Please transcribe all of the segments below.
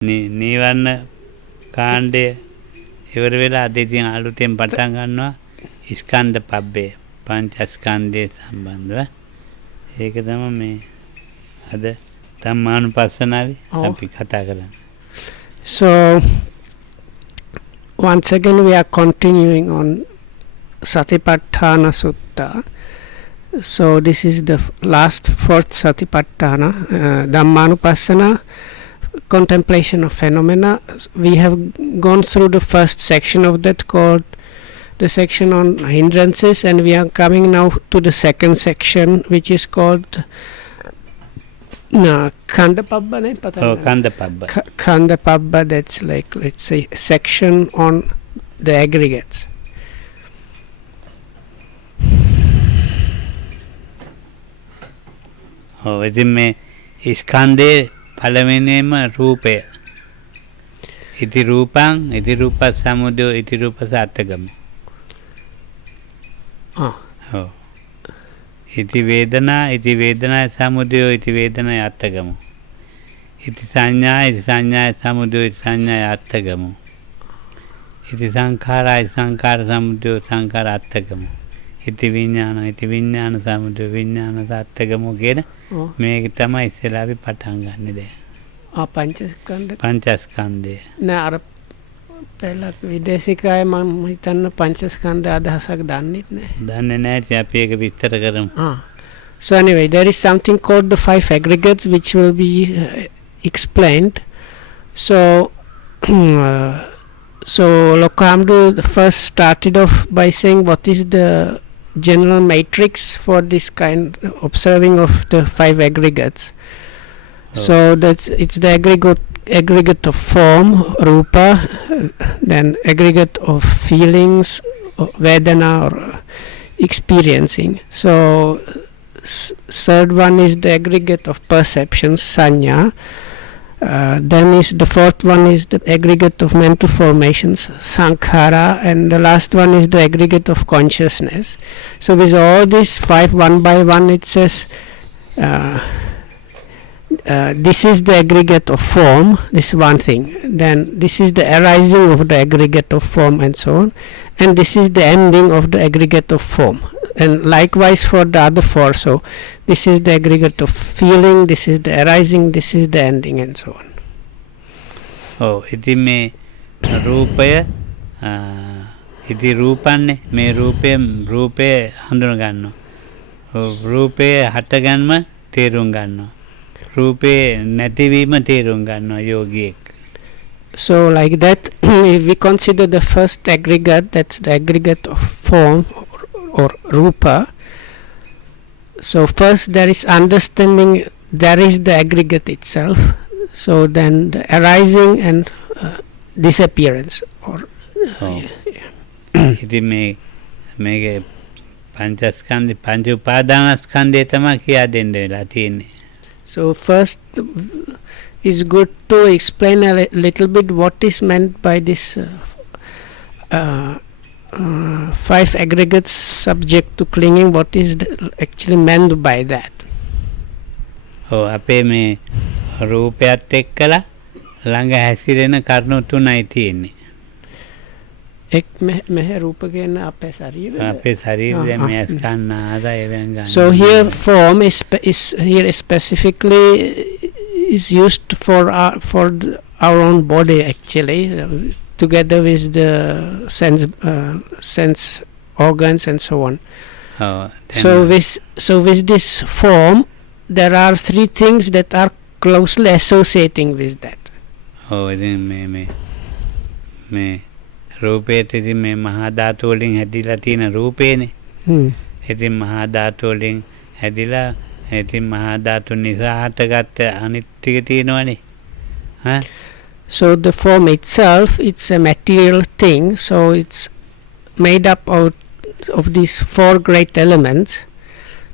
නීවරණ කාණ්ඩය ඉවර වෙලා අද ඉතින් අලුතෙන් පටන් ගන්නවා ස්කන්ධ පබ්බේ පංචස්කන්ධය සම්බන්ධව. ඒක තමයි මේ අද ධම්මානුපස්සනාවේ අපි කතා කරන්නේ. So once again we are continuing on Satipatthana Sutta. So this is the last fourth Satipatthana, Dhammanupassana, contemplation of phenomena. We have gone through the first section of that, called the section on hindrances, and we are coming now to the second section, which is called Khandapabba. Khandapabba. Khandapabba, that's like, let's say, section on the aggregates. ඉතින් මේ ස්කන්ධයේ පළවෙනිම රූපය. ඉති රූපං ඉති රූප සමුදය ඉති රූප සාත්තගම. ඉති වේදනා සමුදය ඉති වේදනා අත්තගම. ඉති සංඥා සමුදය ඉති සංඥා අත්තගම. ඉති සංඛාර සමුදය සංඛාර අත්තගම. ඉති විඥාන සමුදය විඥාන අත්තගම කියන මේක තමයි ඉස්සෙල්ලා අපි පටන් ගන්න දේ. පංචස්කන්ධය. නෑ අර પહેલા විදේශික අය මම හිතන්න පංචස්කන්ධ අදහසක් දන්නෙත් නෑ. දන්නේ නෑ. ඉතින් අපි ඒක විස්තර කරමු. So anyway, there is something called the 5 aggregates which will be explained. So so Lokamdu first started off by saying what is the general matrix for this kind observing of the 5 aggregates. So it's the aggregate of form, rupa, then aggregate of feelings, vedana, or experiencing. So third one is the aggregate of perceptions, sanya. Then is the fourth one is the aggregate of mental formations, sankhara, and the last one is the aggregate of consciousness. So with all these 5 one by one, it says this is the aggregate of form, this is one thing, then this is the arising of the aggregate of form, and so on, and this is the ending of the aggregate of form, and likewise for the other 4. So this is the aggregate of feeling, this is the arising, this is the ending, and so on. ඉතින් මේ රූපය ඉති රූපන්නේ මේ රූපය හඳුන ගන්නවා. රූපේ හටගන්ම තේරුම් ගන්නවා. රූපේ නැතිවීම තේරුම් ගන්නවා යෝගියෙක්. So like that, if we consider the first aggregate, that's the aggregate of form or rupa. So first there is understanding, there is the aggregate itself. So then the arising and disappearance, or ඉතින් මේකේ පංචස්කන්ධ පංච උපාදානස්කන්ධය තමයි කියා දෙන්න වෙලා තියෙන්නේ. So first is good to explain a little bit what is meant by this 5 aggregates subject to clinging. What is actually meant by that? අපේ මේ රූපයත් එක්කලා ළඟ හැසිරෙන කරුණු 3යි තියෙන්නේ. මෙහෙ රූප කියන අපේ ශරීරය. අපේ ශරීරය මේ ස්කන්ධ ආදාය වෙන. So here form is here specifically is used for our own body actually, together with the sense organs and so on. So with this form there are 3 things that are closely associating with that. ඉතින් මේ රූපේට ඉතින් මේ මහා ධාතු වලින් හැදිලා තියෙන රූපේනේ. ඉතින් මහා ධාතු වලින් හැදිලා ඉතින් මහා ධාතු නිසා හටගත්ත අනිත් ටික තියෙනවනේ. So the form itself, it's a material thing, so it's made up out of these 4 great elements.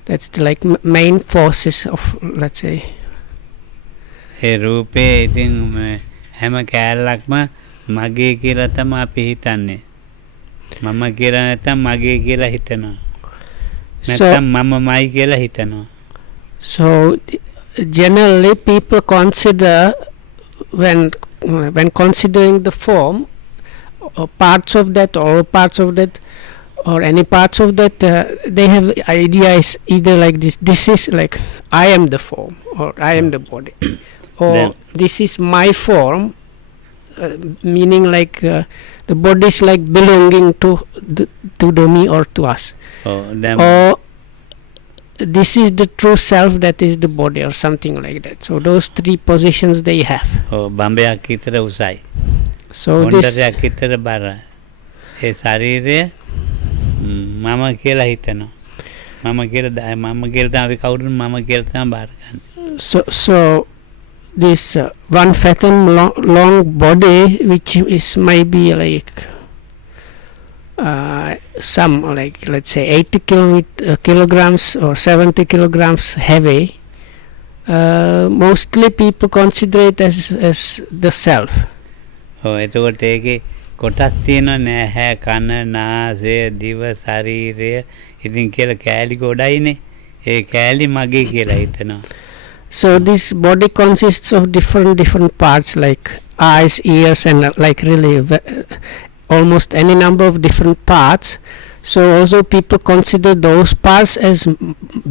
That's the like main forces of, let's say. ඒ රූපේ ඉතින් හැම කැලලක්ම මගේ කියලා තමයි අපි හිතන්නේ. මම කියලා නැත්නම් මගේ කියලා හිතනවා. නැත්නම් මමමයි කියලා හිතනවා. So generally people consider when when considering the form, parts of that, or parts of that, or any parts of that, they have idea is either like this is like I am the form, or I am the body, or Then- this is my form, meaning like the body is like belonging to the me or to us, or this is the true self, that is the body, or something like that. So those three positions they have. බම්බයක් විතර උසයි. So this, හොන්ඩරයක් විතර බරයි. ඒ ශරීරය මම කියලා හිතනවා. මම කියලා තමයි අපි කවුරුන් මම කියලා තමයි බාර ගන්න. so this 1 fathom long body, which is maybe like some, like let's say 80 kilograms or 70 kilograms heavy, mostly people consider it as the self. එතකොට ඒකේ කොටස් තියෙනවා, නැහැ, කන, නාසය, දිව, ශරීරය, ඉතින් කියලා කෑලි ගොඩයිනේ. ඒ කෑලි මගේ කියලා හිතනවා. So this body consists of different parts, like eyes, ears, and like really almost any number of different parts. So also people consider those parts as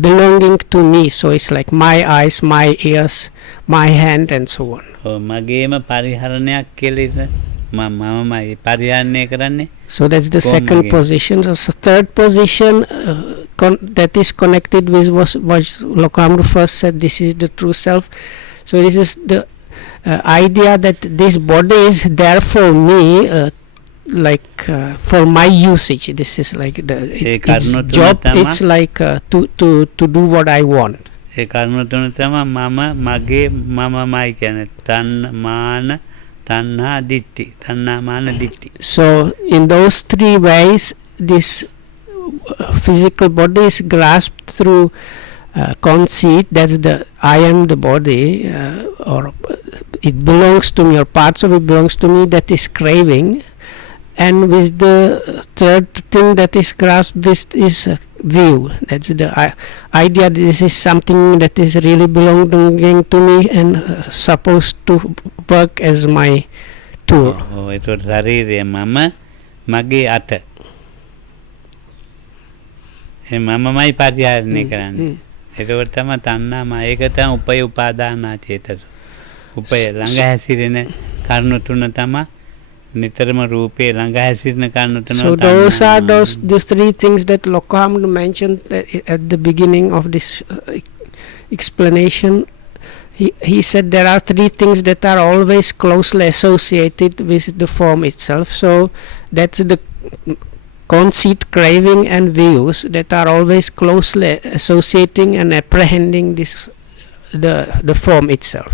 belonging to me. So it's like my eyes, my ears, my hand, and so on. මගේම පරිහරණයක් කියලා මමමයි පරිහරණය කරන්නේ. So that's the second position. So third position that is connected with what Lokamru first said, this is the true self. So this is the idea that this body is there for me, like for my usage. This is like its job. It's like to do what I want. ඒ කර්ම තුන තමයි මම මගේ මමමයි කියන්නේ. තණ්හාමාන තණ්හා දිට්ඨි. තණ්හාමාන දිට්ඨි. So in those three ways, this physical body is grasped through conceit. That's the I am the body, or it belongs to me, or parts of it belongs to me. That is craving. And with the third thing that is grasped with is view. That's the idea. This is something that is really belonging to me and supposed to work as my tool. ඒතකොට ශරීරය මම මගේ අත. ඒ මමමයි පරිහරණය කරන්නේ. ඒකවල තමයි තණ්හාම. ඒක තමයි උපය උපාදාන චේතස. උපය ළඟ හැසිරෙන කර්ණ තුන තමයි නිතරම රූපේ ළඟ හැසිරෙන කර්ණ තුන. So those are these three things that Lokamru mentioned at the beginning of this explanation. He said there are three things that are always closely associated with the form itself. So that's the conceit, craving, and views that are always closely associating and apprehending this the form itself.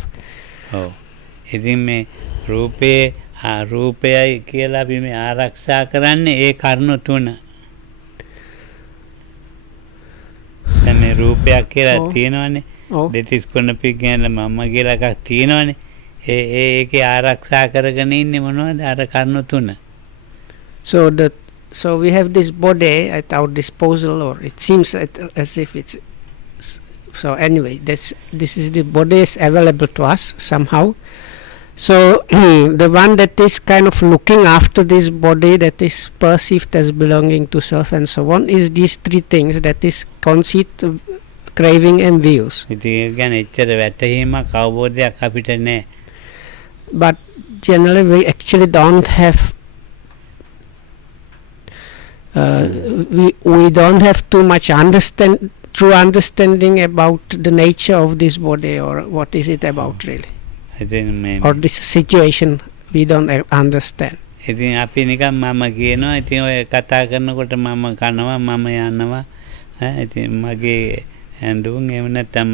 ඉතින් මේ රූපේ රූපයයි කියලා අපි මේ ආරක්ෂා කරන්නේ ඒ කර්ණ තුන. දැන් මේ රූපයක් කියලා තියෙනවනේ. දෙතිස් කොනපි කියන මම කියලා එකක් තියෙනවනේ. ඒකේ ආරක්ෂා කරගෙන ඉන්නේ මොනවද? අර කර්ණ තුන. So we have this body at our disposal, or it seems as if it's. So anyway, this is the body is available to us somehow. So the one that is kind of looking after this body, that is perceived as belonging to self and so on, is these three things, that is conceit, craving, and views. But generally we actually don't have we don't have too much true understanding about the nature of this body, or what is it about really. Or this situation we don't understand. ඉතින් අපි නිකන් මම කියනවා. ඉතින් ඔය කතා කරනකොට මම කනවා, මම යනවා. ඉතින් මගේ ඇඳුම් එහෙම නැත්නම්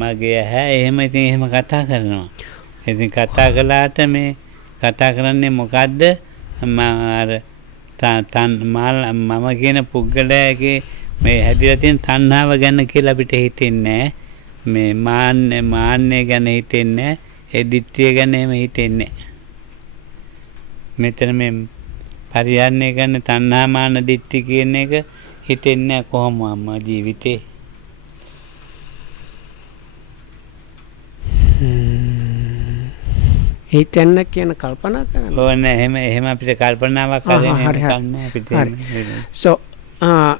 මගේ ඇහැ එහෙම ඉතින් එහෙම කතා කරනවා. ඉතින් කතා කළාට මේ කතා කරන්නේ මොකද්ද? මම කියන පුද්ගලයාගේ මේ හැදිලා තියෙන තණ්හාව ගැන කියලා අපිට හිතෙන්නේ නැහැ. මේ මාන්නය ගැන හිතෙන්නේ නැහැ. ඒ දිට්ඨිය ගැන එහෙම හිතෙන්නේ නැහැ. මෙතන මේ පරිහරණය කරන තණ්හා මාන දිට්ඨි කියන එක හිතෙන්නේ කොහොමම ජීවිතේ. හිතෙන්න කියන කල්පනා කරන්න. ඕන එහෙම අපිට කල්පනාවක් කරගෙන හරි, හරි. කන්නේ අපිට හරි. එහෙම.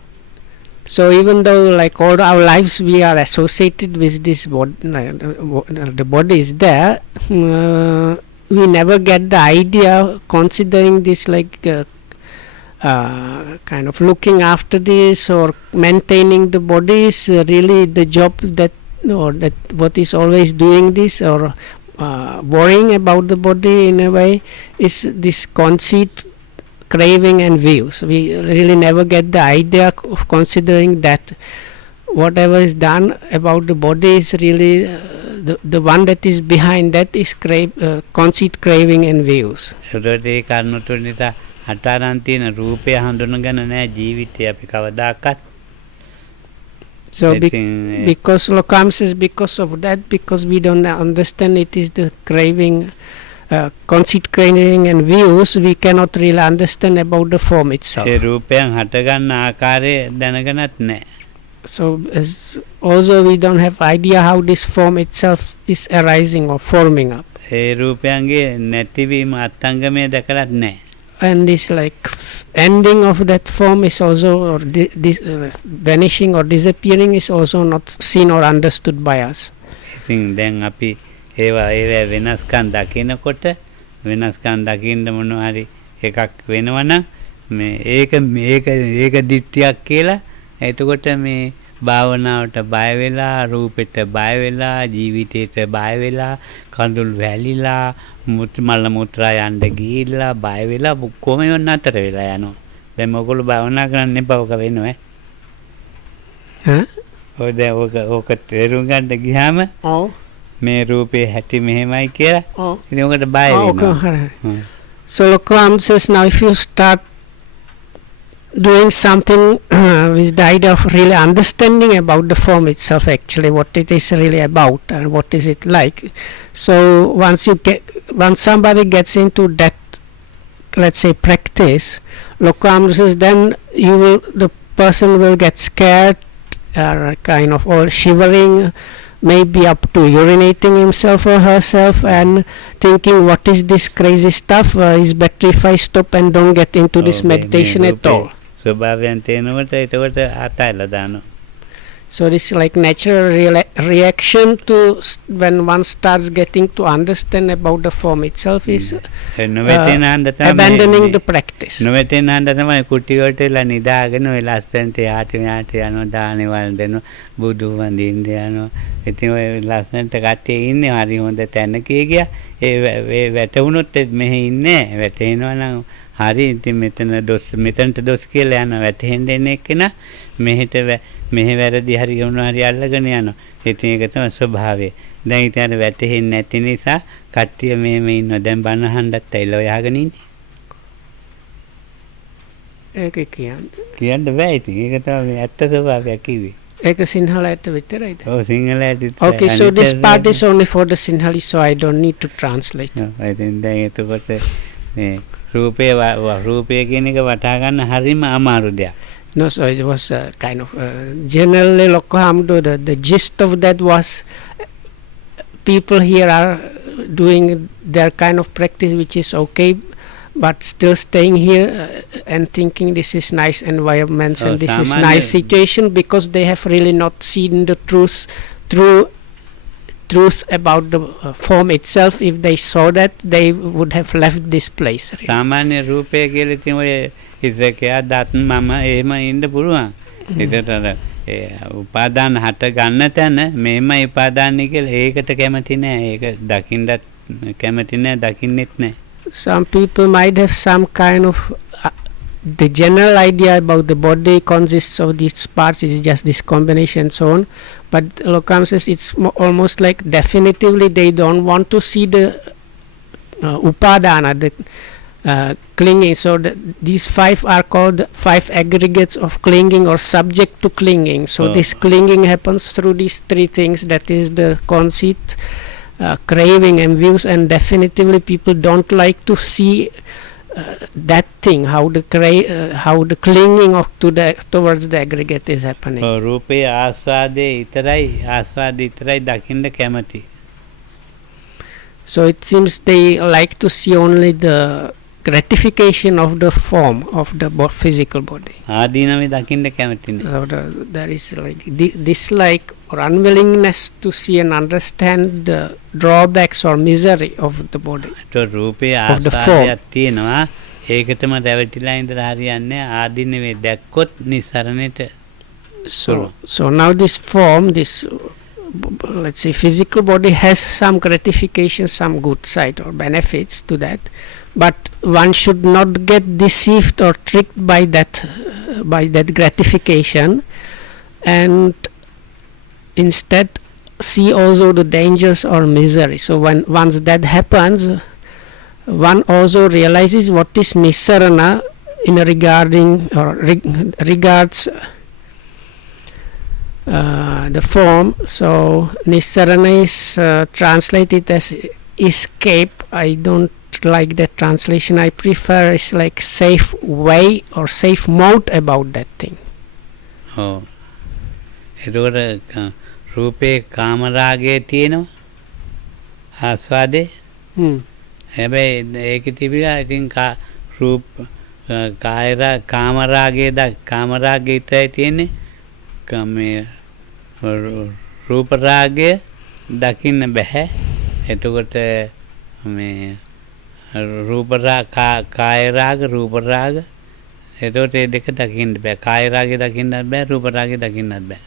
So even though like all our lives we are associated with this the body is there, we never get the idea considering this like kind of looking after this or maintaining the body is really the job that what is always doing this or worrying about the body in a way is this conceit, craving and views. We really never get the idea of considering that whatever is done about the body is really the one that is behind that is conceit, craving and views. ඒකට ඒ කරුණු තුන නිසා අටාරන් තියෙන රූපය හඳුනගන්න නැහැ ජීවිතේ අපි කවදාකවත්. So because Lokam says because of that, because we don't understand it is the craving, conceit, craving and views, we cannot really understand about the form itself. ඒ රූපයන් හටගන්න ආකාරය දැනගනත් නැහැ. So also we don't have idea how this form itself is arising or forming up. ඒ රූපයන්ගේ නැතිවීම අත්ංගමය දැකලත් නැහැ. And this like ending of that form is also or this vanishing or disappearing is also not seen or understood by us. ඉතින් දැන් අපි ඒවා වෙනස්කම් දකිනකොට වෙනස්කම් දකින්න මොනවා හරි එකක් වෙනවනම් මේ ඒක දිට්ඨියක් කියලා එතකොට මේ භාවනාවට බය වෙලා රූපෙට බය වෙලා ජීවිතේට බය වෙලා කඳුළු වැලිලා මල මුත්‍රා යන්න ගිහිල්ලා බය වෙලා කොහොම නතර වෙලා යනවා. දැන් මොකද භාවනා කරන්න එපා ඔක වෙනවා. ඔය දැන් ඔක තේරුම් ගන්න ගියාම මේ රූපේ හැටි මෙහෙමයි කියලා ඉතින් ඔකට බය වෙනවා. So Lokam says now if you start doing something with the idea of really understanding about the form itself, actually what it is really about and what is it like. So once somebody gets into that, let's say, practice, Lokam says then the person will get scared, kind of all shivering, maybe up to urinating himself or herself and thinking what is this crazy stuff, is better if I stop and don't get into this meditation at all. ස්වභාවයෙන් තේනකොට ඒකට ආතල්ලා දානවා. So this is like natural reaction to when one starts getting to understand about the form itself is abandoning the practice. නොවැටෙන හන්ද තමයි කුටි වලටලා නිදාගෙන ඔය ලස්සන්ට යාට යනවා දානේ වල දෙනවා බුදු වඳින්න යනවා. ඉතින් ඔය ලස්සන්ට කට්ටිය ඉන්නේ හරි හොඳ තැනකේ ගියා. ඒ වැටුණොත් මෙහෙ ඉන්නේ වැටෙනවා නම් හරි ඉතින් මෙතනට දොස් කියලා යනවා වැටෙන්න එන එක්කෙනා මෙහෙ වැරදි හරි වුණා හරි අල්ලගෙන යනවා. ඉතින් ඒක තමයි ස්වභාවය. දැන් ඉතින් අර වැටෙන්නේ නැති නිසා කට්ටිය මෙහෙම ඉන්නවා. දැන් බණ අහන්නත් ඇවිල්ලා ඔය අහගෙන ඉන්නේ. ඒක කියන්න බෑ ඉතින්. ඒක තමයි මේ ඇත්ත ස්වභාවය කිව්වේ. ඒක සිංහලයට විතරයිද? ඔව් සිංහලයට. Okay, so this part is only for the Sinhalese, so I don't need to translate. ඉතින් දැන් එතකොට මේ රූපය කියන එක වටහා ගන්න හරිම අමාරු දෙයක්. No, so it was kind of generally Lokhamdo, the gist of that was people here are doing their kind of practice which is okay, but still staying here and thinking this is nice environments and this is nice situation because they have really not seen the truth about the form itself. If they saw that, they would have left this place. සාමාන්‍ය රූපය කියලා තියෙන ඔය ඉස්සකයා දත් මම එහෙම ඉන්න පුළුවන්. ඒකට උපාදාන හට ගන්න තැන මේමයි උපාදානයි කියලා ඒකට කැමති නෑ. ඒක දකින්නත් කැමති නෑ, දකින්නෙත් නෑ. Some people might have some kind of the general idea about the body consists of these parts, is just this combination and so on, but Lokam says it's almost like definitively they don't want to see the upadana, the clinging. So these five are called five aggregates of clinging or subject to clinging. So this clinging happens through these three things, that is the conceit, craving and views, and definitively people don't like to see that thing, how the clinging of towards the aggregate is happening. රූපේ ආස්වාදේ ඉතරයි දකින්න කැමති. So it seems they like to see only the gratification of the form of the physical body. ආදීනවේ දකින්න කැමති නෑ. So there is like dislike or unwillingness to see and understand the drawbacks or misery of the body. ඒතකොට රූපේ Of the form. ආස්වාදයක් තියෙනවා. ඒකටම රැවටිලා ඉඳලා හරියන්නේ නෑ. ආදීනවේ දැක්කොත් නිස්සරණයට සුළු. So now this form, this let's say physical body has some gratification, some good side or benefits to that, but one should not get deceived or tricked by that gratification, and instead see also the dangers or misery. So once that happens, one also realizes what is nisarana in regarding or regards the form. So nisarana is translated as escape. I don't like that translation. I prefer it's like safe way or safe mode about that thing. ඔව්. ඒතකොට රූපේ කාමරාගයේ තියෙනවා. ආස්වාදේ. හැබැයි ඒකේ තිබිලා ඉතින් රූප කාමරාගයේ විතරයි තියෙන්නේ. මේ රූප රාගය දකින්න බෑ. එතකොට මේ කාය රාග රූප රාග එතකොට ඒ දෙක දකින්න බෑ. කාය රාගය දකින්නත් බෑ, රූප රාගය දකින්නත් බෑ.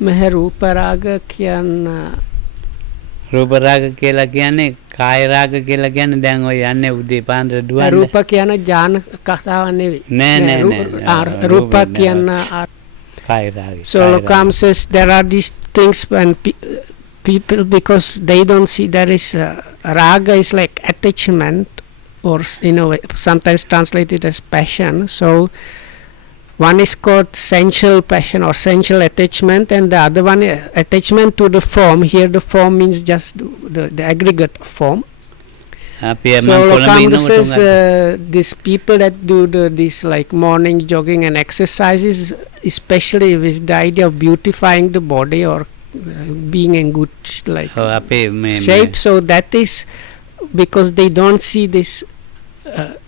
මෙහි රූප රාග කියන්න රූප රාග කියලා කියන්නේ කාය රාග කියලා කියන්නේ දැන් ඔය යන්නේ උදේ පාන්දර දුවන්නේ. රූප කියන ඥාන කතාව නෙවෙයි. නෑ. රූප කියන කාය රාගය. So Lokam says there are these things when people, because they don't see, there is raga is like attachment, or sometimes translated as passion. So one is called sensual passion or sensual attachment, and the other one attachment to the form. Here the form means just the aggregate form. So Lokam says these people that do this like morning jogging and exercises, especially with the idea of beautifying the body or being in good shape. So that is because they don't see this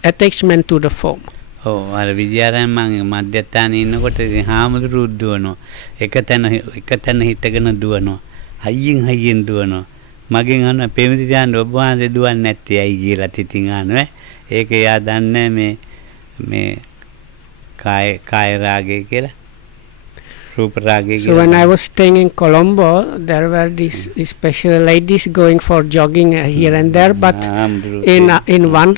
attachment to the form. අර විද්‍යාරයන් මම මධ්‍යස්ථානයේ ඉන්නකොට හාමුදුරුවෝ දුවනවා. එක තැන හිටගෙන දුවනවා. හයියෙන් දුවනවා. මගෙන් අහනවා පෙමිදියන් ඔබ වහන්සේ දුවන්නේ නැත්තේ ඇයි කියලා තිතින් අහනවා. ඒක එයා දන්නේ මේ කාය රාගය කියලා. රූප රාගය කියලා. So when I was staying in Colombo, there were these special ladies going for jogging here and there, but in one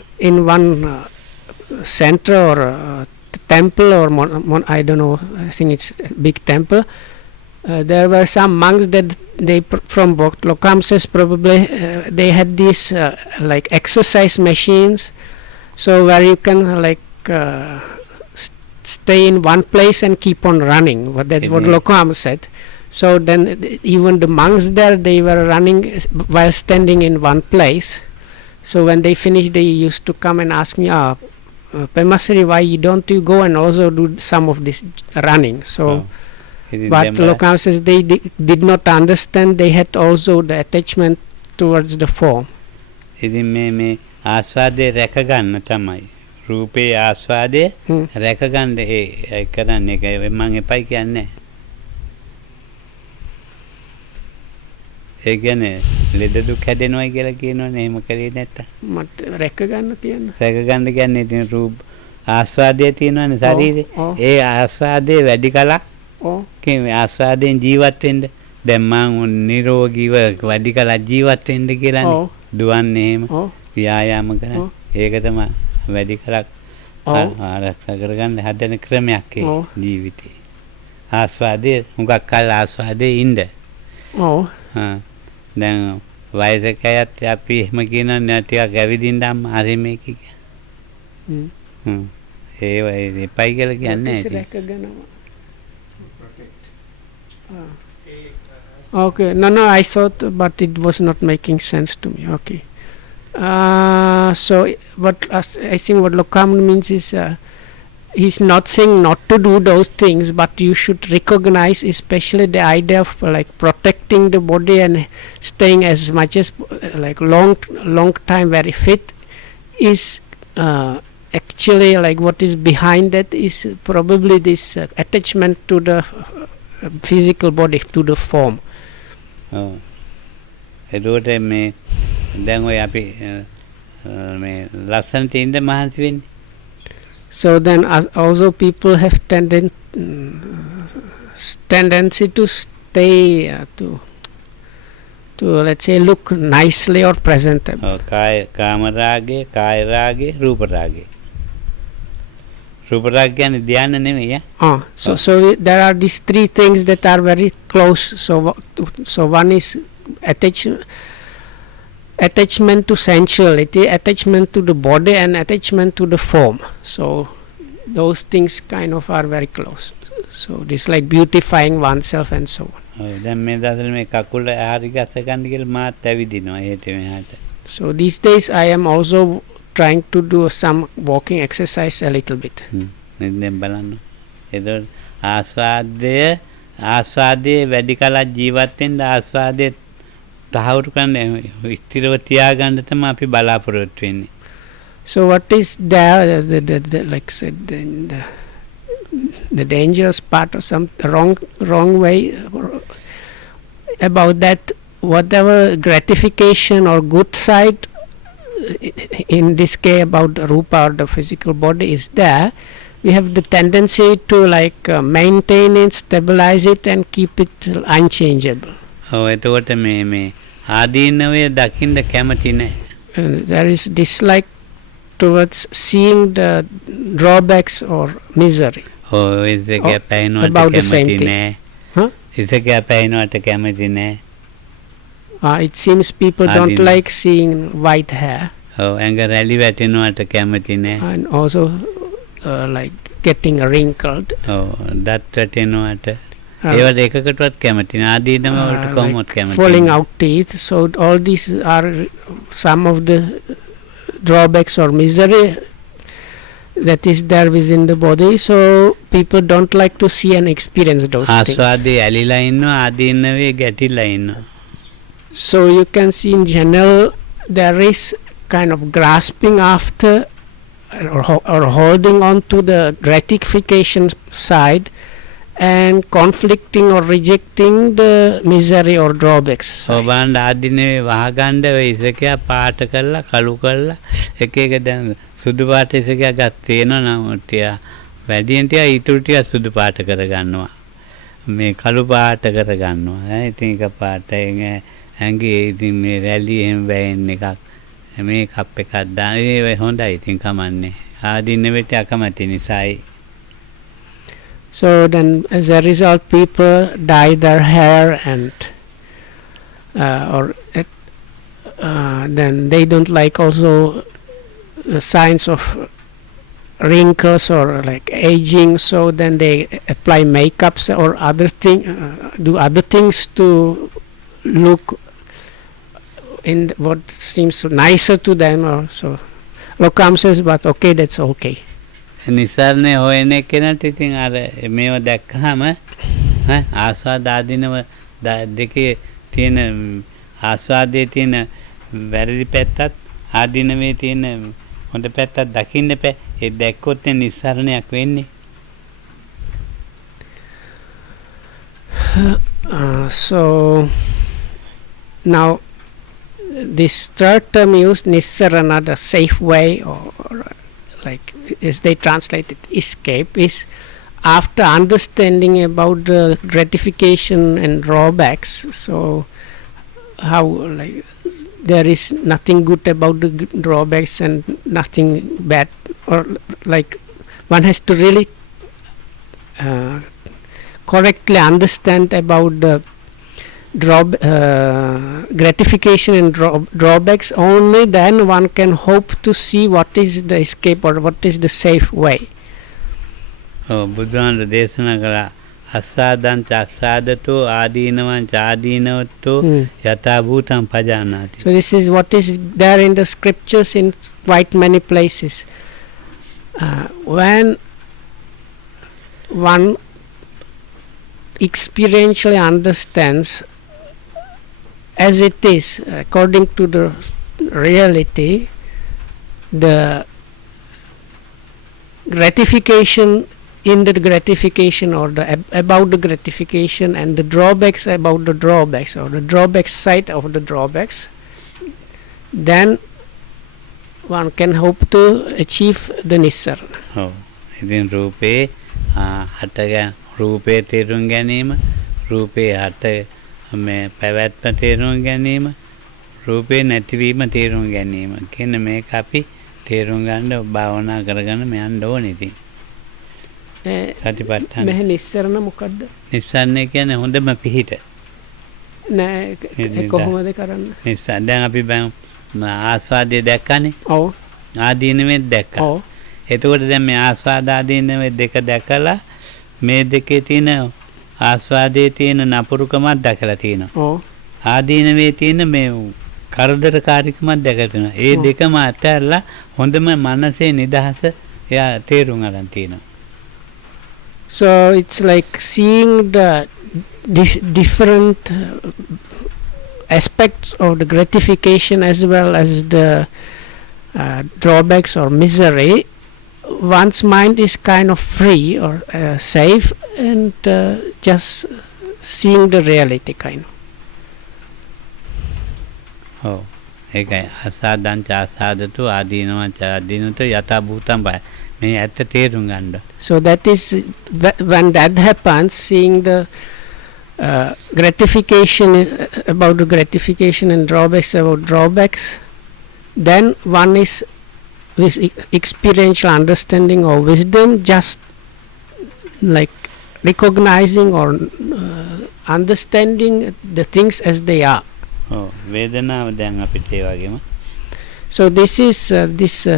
center or temple or I don't know, I think it's a big temple, there were some monks that they from Lokam says probably they had these like exercise machines, so where you can like stay in one place and keep on running. That's what Lokam said. So then even the monks there, they were running while standing in one place. So when they finished, they used to come and ask me, Pemasri, why don't you go and also do some of this running? So but Lokam says they did not understand. They had also the attachment towards the form. ඉතින් මේ ආස්වාදේ රැක ගන්න තමයි. රූපේ ආස්වාදේ රැක ගන්න ඒ කරන්නේ ඒක මම එපයි කියන්නේ. ඒ කියන්නේ ලෙඩ දුක් හැදෙනවයි කියලා කියනවනේ එහෙම කලේ නැත්තම්. මට රැක ගන්න තියෙනවා. රැක ගන්න කියන්නේ ඉතින් රූප ආස්වාදයේ තියෙනවනේ ශරීරේ. ඒ ආස්වාදේ වැඩි කලක් කියන්නේ ආස්වාදයෙන් ජීවත් වෙන්න දැන් මම නිරෝගීව වැඩි කලක් ජීවත් වෙන්න කියලානේ දුවන්නේ එහෙම ව්‍යායාම කරන්නේ. ඒක තමයි වැඩි කලක් ආරක්ෂා කරගන්න හදන ක්‍රමයක් ඒ ජීවිතේ. ආස්වාදයේ හුඟක් කල් ආස්වාදයේ ඉන්න. දැන් වයසක අයත් අපි එහෙම කියනවා ටිකක් ඇවිදින්න අම්මා හරි මේක ඒ එපයි කියලා කියන්නේ නැහැ. Okay, no, I thought, but it was not making sense to me. Okay. So what I think what Lokam means is he's not saying not to do those things, but you should recognize, especially the idea of like protecting the body and staying as much as like long time very fit is actually like what is behind that is probably this attachment to the physical body, to the form. ඔව් එතකොට මේ දැන් ඔය අපි මේ ලස්සනට ඉන්න මහන්සි වෙන්නේ. So then also people have tendency to stay to let's say look nicely or presentable. ඔව් කාම රාගේ, කාය රාගේ, රූප රාගේ. රූප රාග කියන්නේ ධානය නෙමෙයි. So there are these three things that are very close. So one is attachment to sensuality, attachment to the body, and attachment to the form. So those things kind of are very close. So this like beautifying oneself and so on. දැන් මේ දවස්වල මේ කකුල හරි ගස්ස ගන්න කියලා මාත් ඇවිදිනවා එහෙට මෙහාට. So these days I am also trying to do some walking exercise a little bit. දැන් බලන්න. එතකොට ආස්වාදයේ වැඩි කලක් ජීවත් වෙන්න ආස්වාදයේ තහවුරු කරන්න ස්ථිරව තියාගන්න තමයි අපි බලාපොරොත්තු වෙන්නේ. So what is there the like said the dangerous part or some wrong way about that, whatever gratification or good side in this case about the rupa or the physical body is there, we have the tendency to like maintain it, stabilize it and keep it unchangeable. එතකොට මේ ආදීනවය දකින්න කැමති නැහැ. There is dislike towards seeing the drawbacks or misery. About the same thing. It seems people don't like seeing white hair. And also like getting wrinkled. Falling out teeth. So all these are some of the drawbacks or misery that is there within the body. So people don't like to see and experience those things. So you can see in general there is kind of grasping after or holding on to the gratification side and conflicting or rejecting the misery or drawbacks. ඔබන් ආදිනේ වහගන්න ඔය ඉසකියා පාට කරලා කළු කරලා එක එක දැන් සුදු පාට ඉසකියා ගත්තේනවා නම් තියා වැඩියෙන් තියා ඊටු ටික සුදු පාට කර ගන්නවා. මේ කළු පාට කර ගන්නවා. ඉතින් එක පාටයෙන් ඇඟේ ඉතින් මේ රැලි එහෙම වැයෙන එකක් මේ කප් එකක් දාන ඒ හොඳයි ඉතින් කමන්නේ. ආදිනෙවිට අකමැති නිසායි. So then as a result people dye their hair and then they don't like also signs of wrinkles or like aging, so then they apply makeups or do other things to look in what seems nicer to them or so. Lokam says, but okay, that's okay. නිසරණේ හොයන කෙනාට ඉතින් අර මේව දැක්කහම ආස්වාද ආදීනව දෙකේ තියෙන ආස්වාදයේ තියෙන වැරදි පැත්තත් ආදීනවේ තියෙන හොඳ පැත්තත් දකින්න එපා. ඒ දැක්කොත් නිසරණයක් වෙන්නේ. So now this third term used, nissarana, the safe way or like as they translate it, escape, is after understanding about the gratification and drawbacks. So how like there is nothing good about the drawbacks and nothing bad, or like one has to really correctly understand about the gratification and drawbacks. Only then one can hope to see what is the escape or what is the safe way. බුදුහාමුදුරේ දේශනා කළා අස්සාදං චස්සාදතෝ ආදීනවං චාදීනවතෝ යථා භූතං පජානාති. So this is what is there in the scriptures in quite many places. When one experientially understands as it is according to the reality, the gratification in the gratification, or the about the gratification, and the drawbacks about the drawbacks, or the drawback side of the drawbacks, then one can hope to achieve the Nissarana. ඔව්. ඉතින් රූපේ රූපේ තේරුම් ගැනීම, රූපේ හට මේ පැවැත්ම තේරුම් ගැනීම, රූපේ නැතිවීම තේරුම් ගැනීම කියන මේක අපි තේරුම් ගන්න භාවනා කරගෙන යන්න ඕනේ ඉතින්. සතිපට්ඨාන. මෙහෙ නිස්සරණ මොකද්ද? නිස්සරණය කියන්නේ හොඳම පිහිට. නෑ කොහොමද කරන්නේ? නිස්සරණ දැන් අපි ආස්වාදයේ දැක්කනේ. ඔව්. ආදීනවෙත් දැක්කා. ඔව්. එතකොට දැන් මේ ආස්වාද ආදීනවෙ දෙක දැකලා මේ දෙකේ තියෙන ආස්වාදයේ තියෙන නපුරුකමක් දැකලා තියෙනවා. ඔව්. ආදීනවේ තියෙන මේ කරදරකාරීකමක් දැකලා තියෙනවා. ඒ දෙකම අතරලා හොඳම මනසේ නිදහස එයා තේරුම් ගන්න තියෙනවා. So it's like seeing the different aspects of the gratification as well as the drawbacks or misery. One's mind is kind of free or safe, and just seeing the reality kind of. Oh, ඒකයි අසාදං චාසාදතු ආදීනවං චාදීනතු යථා භූතං බය. මේ ඇත්ත තේරුම් ගන්න. So that is when that happens, seeing the gratification about the gratification and drawbacks about drawbacks, then one is with experiential understanding or wisdom, just like recognizing or understanding the things as they are. Oh, වේදනාව දැන් අපිට ඒ වගේම. So this is this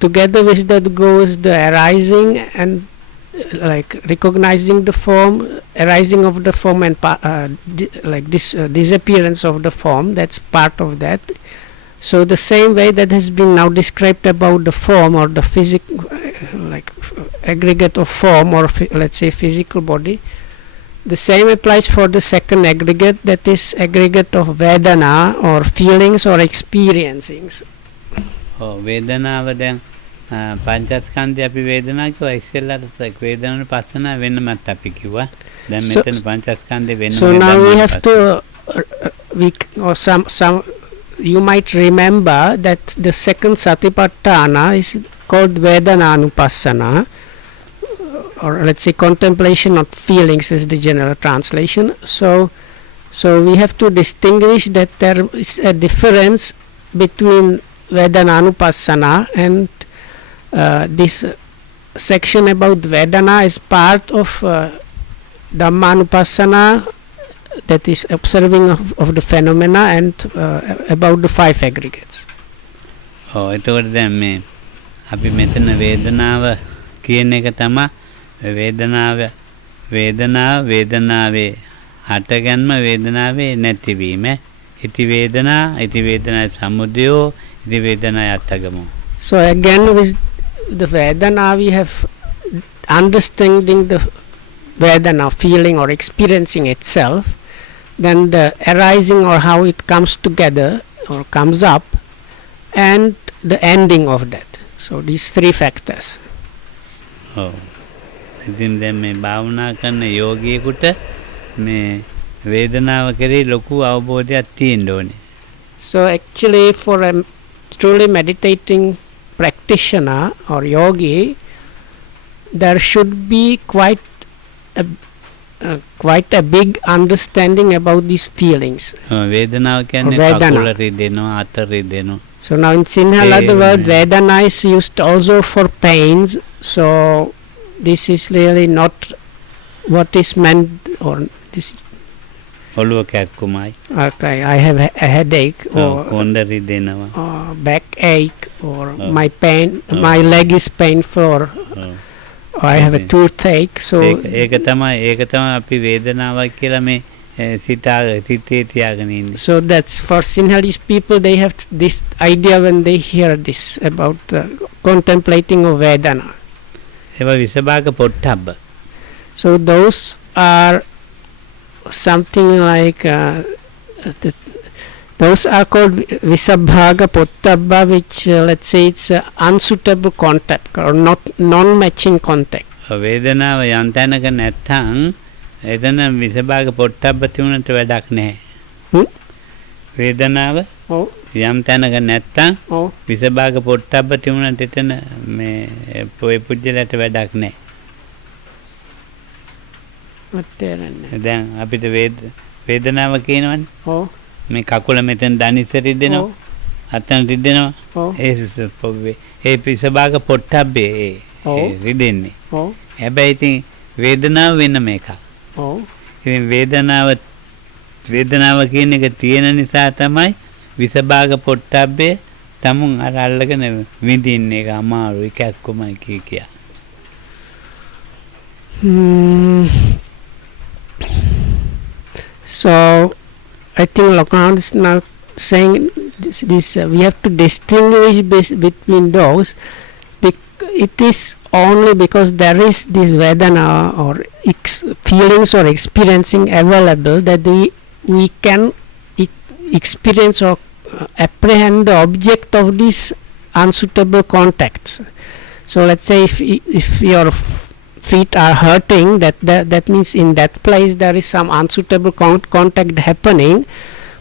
together with that goes the arising and like recognizing the form, arising of the form, and like this disappearance of the form. That's part of that. So the same way that has been now described about the form or the like aggregate of form, or let's say physical body, the same applies for the second aggregate, that is aggregate of Vedana or feelings or experiencings. වේදනාව දැන් පංචස්කන්ධය අපි වේදනා කිව්වා, ඉස්සෙල්ලාට වේදනාවට පස්සන වෙනමත් අපි කිව්වා. දැන් මෙතන පංචස්කන්ධය වෙනම. So now we have to some you might remember that the second Satipatthana is called Vedananupassana, or let's say contemplation of feelings is the general translation. So we have to distinguish that there is a difference between Vedananupassana and this section about Vedana is part of Dhammanupassana, that is observing of the phenomena, and about the five aggregates. එතකොට දැන් මේ අපි මෙතන වේදනාව කියන එක තමයි වේදනාවේ හටගන්ම වේදනාවේ නැතිවීම. ඉති වේදනා සමුදයෝ ඉති වේදනා යත්තගමෝ. So again with the Vedana we have understanding the Vedana, feeling or experiencing itself, then the arising or how it comes together or comes up, and the ending of that. So these three factors. ඉතින් දැන් මේ භාවනා කරන යෝගියෙකුට මේ වේදනාව කෙරෙහි ලොකු අවබෝධයක් තියෙන්න ඕනේ. So actually for a truly meditating practitioner or yogi, there should be quite a big understanding about these feelings. වේදනාව කියන්නේ කකුල රිදෙනවා, අත රිදෙනවා. So now in Sinhala the word Vedana is used also for pains. So this is really not what is meant, or this. ඔළුව කැක්කුමයි. Okay, I have a headache, or කොණ්ඩ රිදෙනවා, or backache, or my my leg is painful, or I have a toothache. So ඒක තමයි අපි වේදනාවක් කියලා මේ සිතේ තියාගෙන ඉන්නේ. So that's for Sinhalese people, they have this idea when they hear this about contemplating of Vedana. ඒවා විසභාග පොට්ටබ්බ. So those are something like those are called Visabhaga Pottabba, which let's say it's unsuitable contact or not non-matching contact. වේදනාව යම් තැනක නැත්තම් එතන විසභාග පොට්ටබ්බ තිබුණට වැඩක් නැහැ. වේදනාව Oh, යම් තැනක නැත්තම් oh. විසභාග පොට්ටබ්බ තිබුණට එතන මේ පොයි පුජ්‍යලට වැඩක් නැහැ. දැන් අපිට වේදනාව කියනවනේ. Oh, මේ කකුල මෙතන දනිස්සට රිදෙනවා. oh, අතන රිදෙනවා. oh, ඒ විසභාග පොට්ටබ්බේ oh, රිදෙන්නේ. oh, හැබැයි ඉතින් වේදනාව වෙනම එකක්. oh. ඉතින් වේදනාව කියන එක තියෙන නිසා තමයි විසභාග පොට්ටබ්බේ තමුන් අර අල්ලගෙන විඳින්නේ. ඒක අමාරුයි කැක්කුමයි කියා. So I think Lokanand is now saying this we have to distinguish between those. It is only because there is this Vedana or feelings or experiencing available that we can experience or apprehend the object of these unsuitable contacts. So let's say if your feet are hurting, that means in that place there is some unsuitable contact happening,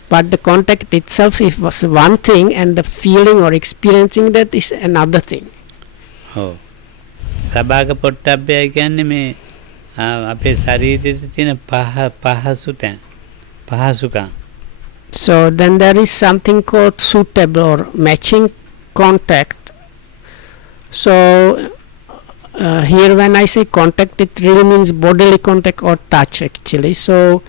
but the contact itself was one thing and the feeling or experiencing that is another thing. ඔව්. සබාග පොට්ටබ්බය කියන්නේ මේ අපේ ශරීරයේ තියෙන පහසුකම්. So then there is something called suitable or matching contact. So here when I say contact, it really means bodily contact or touch actually. So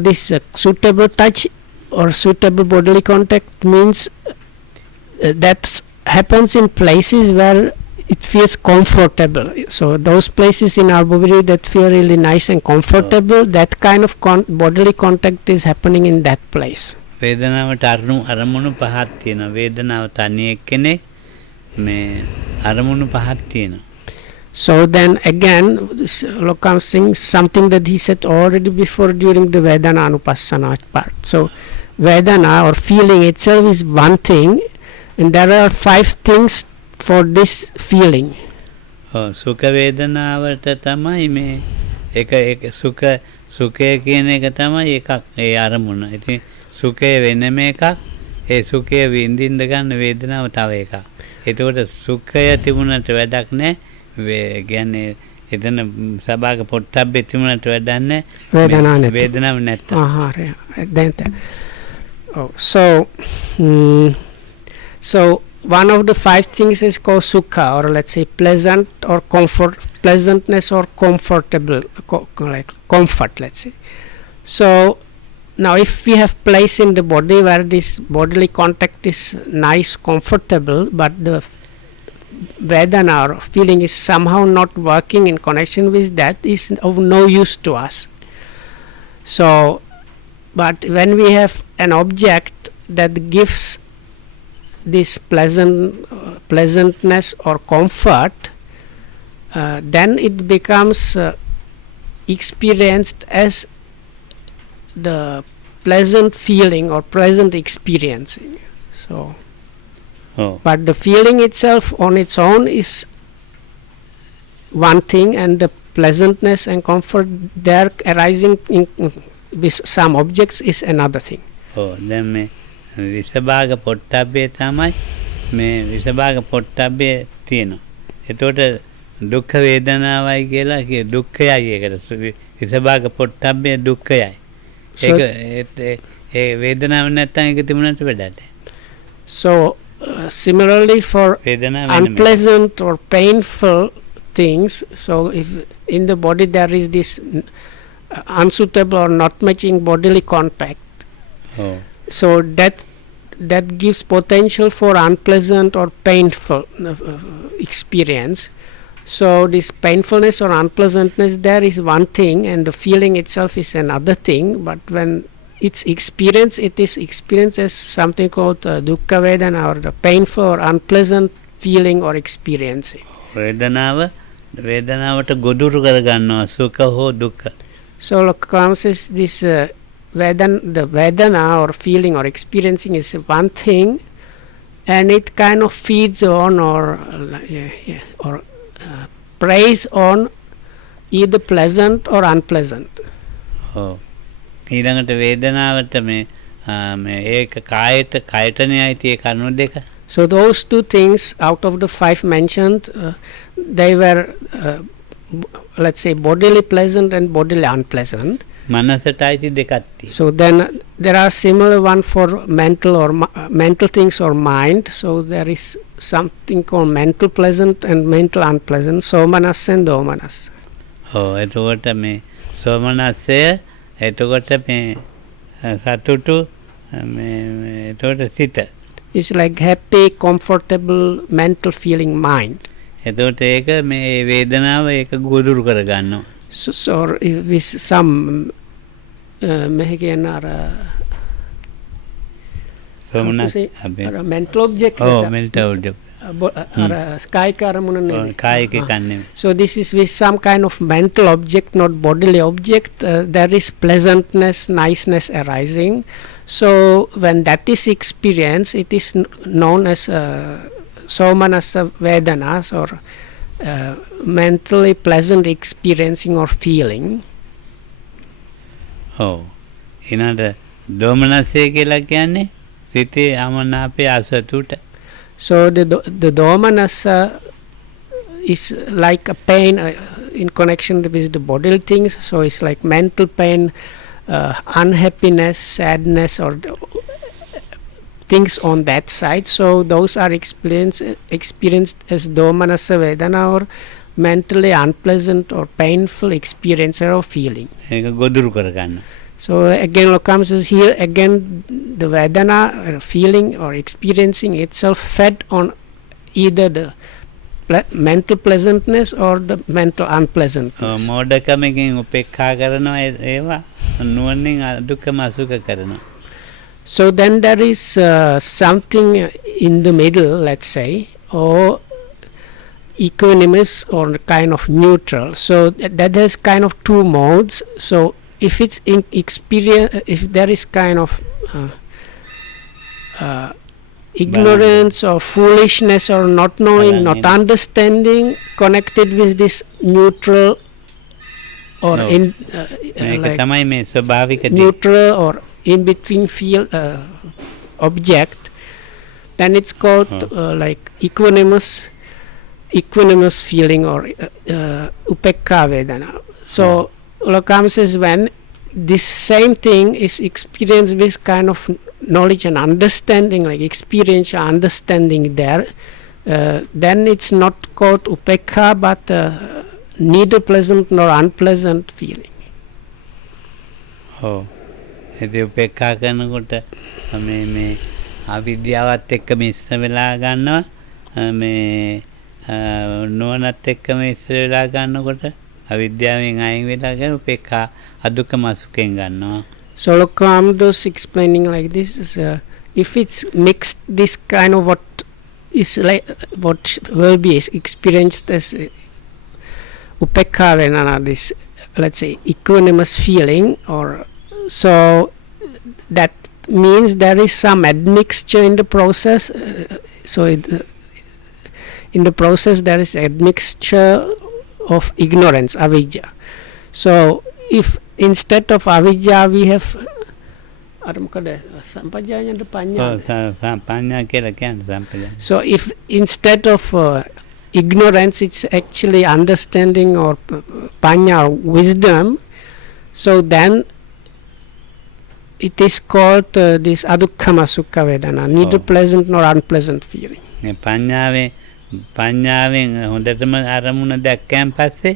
this suitable touch or suitable bodily contact means that happens in places where it feels comfortable. So those places in our body that feel really nice and comfortable, that kind of bodily contact is happening in that place. වේදනාවට අරමුණු පහක් තියෙනවා. වේදනාව තනි එක්කෙනෙක් මේ අරමුණු පහක් තියෙනවා. So then again, Lokan Singh, something that he said already before during the Vedana Anupassana part. So Vedana or feeling itself is one thing, and there are 5 things for this feeling. සුඛ වේදනාවට තමයි මේ එක සුඛය කියන එක තමයි එකක් ඒ අරමුණ. ඉතින් සුඛය වෙනම එකක්. ඒ සුඛය විඳින්න ගන්න වේදනාව තව එකක්. එතකොට සුඛය තිබුණට වැඩක් නැහැ. කියන්නේ එතන සබාග පොට්ටබ්බේ තිබුණට වැඩක් නැහැ. වේදනාව නැත්තම්. So one of the 5 things is called sukha, or let's say pleasant or pleasantness or comfortable, like comfort, let's say. So now if we have place in the body where this bodily contact is nice, comfortable, but the Vedana or feeling is somehow not working in connection with that, is of no use to us. So, but when we have an object that gives this pleasantness or comfort, then it becomes experienced as the pleasant feeling or pleasant experiencing. So but the feeling itself on its own is one thing, and the pleasantness and comfort there arising with some objects is another thing. දැන් මේ විසභාග පොට්ටබ්බේ තමයි මේ විසභාග පොට්ටබ්බේ තියෙනවා. එතකොට දුක්ඛ වේදනාවයි කියලා කිය දුක්ඛයයි ඒකට විසභාග පොට්ටබ්බේ දුක්ඛයයි. ඒක ඒ වේදනාව නැත්තම් ඒක තිබුණාට වැඩක්. So similarly for unpleasant or painful things, so if in the body there is this unsuitable or not matching bodily contact, so that gives potential for unpleasant or painful experience. So this painfulness or unpleasantness there is one thing, and the feeling itself is another thing. But when it's experience, it is experienced as something called dukkha vedana, or the painful or unpleasant feeling or experiencing. වේදනාව වේදනාවට ගොදුරු කරගන්නවා සුඛ හෝ දුක්ඛ. So Lokam says this the Vedana or feeling or experiencing is one thing, and it kind of feeds on or preys on either pleasant or unpleasant. ඔව්. ඊළඟට වේදනාවට මේ ඒක කයටනේ අයිති ඒ කරුණු දෙක. So those two things out of the 5 mentioned, they were let's say bodily pleasant and bodily unpleasant. මනසට අයිති දෙකක් තියෙනවා. So then there are similar one for mental or mental things or mind. So there is something called mental pleasant and mental unpleasant, somanas and domanas. ඔව් එතකොට මේ සෝමනස්සය එතකොට මේ සතුටු මේ එතකොට සිත. It's like happy, comfortable, mental feeling mind. එතකොට ඒක මේ වේදනාව ඒක ගොදුරු කරගන්නවා. So with some සෝමනස් mental object. Oh, mental object. කායික කන්නේ. So this is with some kind of mental object, not bodily object. There is pleasantness, niceness arising. So when that is experienced, it is known as somanasa vedanas, or mentally pleasant experiencing or feeling. ඔව්. ඊනට දෝමනස්සය කියලා කියන්නේ සිතේ අමනාපය අසතුට. So the domanassa is like a pain in connection with the bodily things. So it's like mental pain, unhappiness, sadness, or things on that side. So those are experienced as domanassa vedana, or mentally unpleasant or painful experience or feeling. ඒක ගොදුරු කරගන්න. So again Lokam says here again the vedana feeling or experiencing itself fed on either the mental pleasantness or the mental unpleasantness. මෝඩකමකින් උපේක්ෂා කරනවා ඒවා නුවණින් දුක්ඛම අසුඛ කරනවා. So then there is something in the middle, let's say, or equanimous or kind of neutral. So that has kind of 2 modes. So if it's in experience, if there is kind of ignorance or foolishness or not knowing, not understanding connected with this neutral or like neutral or in between field object, then it's called like equanimous feeling or upekka vedana. So Lokam says when this same thing is experienced with kind of knowledge and understanding, like experience or understanding there, then it's not called upekha but neither pleasant nor unpleasant feeling. Oh. ඉතින් උපේක්ෂා කරනකොට මේ අවිද්‍යාවත් එක්ක මිශ්‍ර වෙලා ගන්නවා මේ නුවණත් එක්ක මිශ්‍ර වෙලා ගන්නකොට අවිද්‍යාවෙන් අයින් වෙලා ගන්න උපේක්ෂා අදුක්කම සුඛෙන් ගන්නවා. So Lokam is explaining like this is, if it's mixed, this kind of what is like what will be experienced as upekha vedana, this let's say equanimous feeling, or so that means there is some admixture in the process. So in the process there is admixture of ignorance, avidya. So if instead of avidya we have so if instead of ignorance it's actually understanding or panya or wisdom, so then it is called this adukkhama sukha vedana, neither pleasant nor unpleasant feeling. පඤ්ඤාවෙන් හොඳටම අරමුණ දැක්කයන් පස්සේ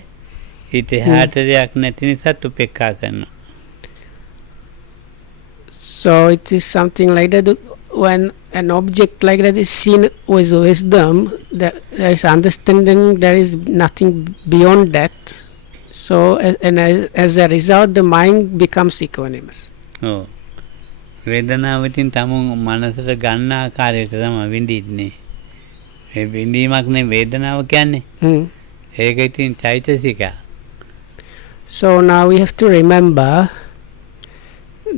ඊට එහාට දෙයක් නැති නිසා උපේක්ෂා කරනවා. So it is something like that. When an object like that is seen with wisdom, there is understanding, there is nothing beyond that. So as a result the mind becomes equanimous. Oh. වේදනාවකින් තමුන් මනසට ගන්න ආකාරයට තමයි විඳින්නේ. ඒ විඳීමක් නේ වේදනාව කියන්නේ. ඒක ඉතින් චෛතසික. So now we have to remember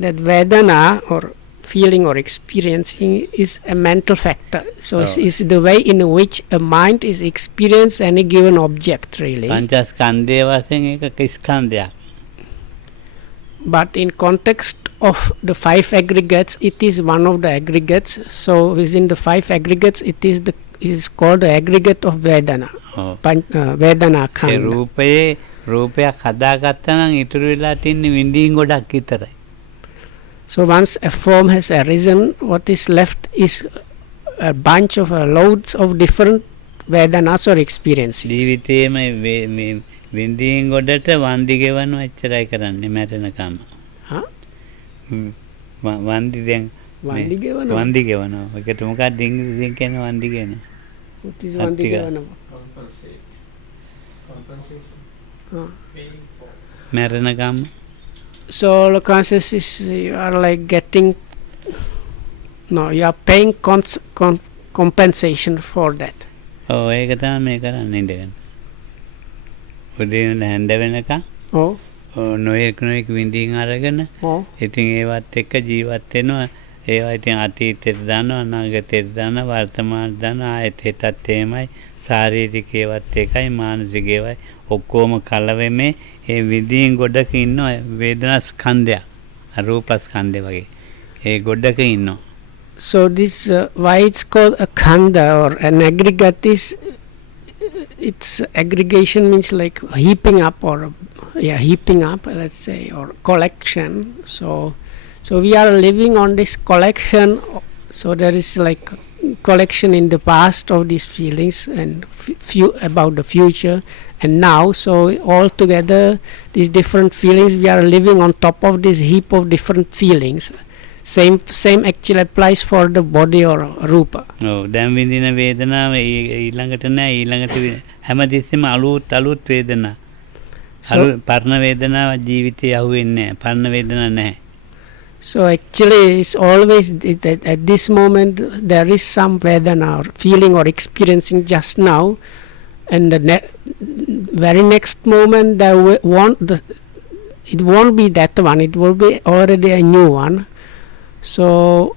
that Vedana or feeling or experiencing is a mental factor. So it's the way in which a mind is experiencing any given object really. පංචස්කන්ධය වශයෙන් ඒක ස්කන්ධයක්. But in context of the five aggregates, it is one of the aggregates. So within the five aggregates, it is called the aggregate of Vedana. Vedana A Khanda. රූපයක් හදාගත්තා නම් ඉතුරු වෙලා තින්නේ විඳින් ගොඩක් විතරයි. So once a form has arisen, what is left is a bunch of loads of different Vedanas or experiences. ජීවිතේම මේ විඳින් ගොඩට වන්දි ගෙවනවා එච්චරයි කරන්නේ මැරෙනකම්. Huh? වන්දි දැන් Vandi Gevana? වන්දි ගෙවනවා. ඒකට මොකක්ද ඉංග්‍රීසියෙන් කියන්නේ වන්දි කියන? What is Vandi Attika. Gevana? මැරෙනකම් So the conscious is you are like getting, no, you are paying compensation for that. ඔව් ඒක තමයි මේ කරන්නේ ඉඳගෙන. උදේ ඉඳලා හැන්ද වෙනකම් Oh, නොයෙක් විඳින් අරගෙන oh. ඉතින් ඒවත් එක්ක ජීවත් වෙනවා. ඒවා ඉතින් අතීතයට දානවා අනාගතයට දානවා වර්තමානයට දානවා ආයෙත් හෙටත් එහෙමයි ශාරීරික ඒවත් එකයි මානසික ඒවයි ඔක්කොම කලවෙමේ ඒ විඳින් ගොඩක ඉන්නවා වේදනා ස්කන්ධය රූප ස්කන්ධය වගේ ඒ ගොඩක ඉන්නවා. So this why it's called a khanda or an aggregate is its aggregation means like heaping up or heaping up, let's say, or collection. So we are living on this collection. So there is like collection in the past of these feelings and few about the future and now. So all together these different feelings, we are living on top of this heap of different feelings. Same actually applies for the body or rupa. ඔව් දැන් විඳින වේදනාව ඊළඟට නෑ ඊළඟට හැමතිස්සෙම අලුත් වේදනා. පරණ වේදනාව ජීවිතේ අහුවෙන්නේ නෑ. පරණ වේදනා නැහැ. So actually it's always that at this moment there is some vedana or feeling or experiencing just now, and the very next moment there it won't be that one, it will be already a new one. So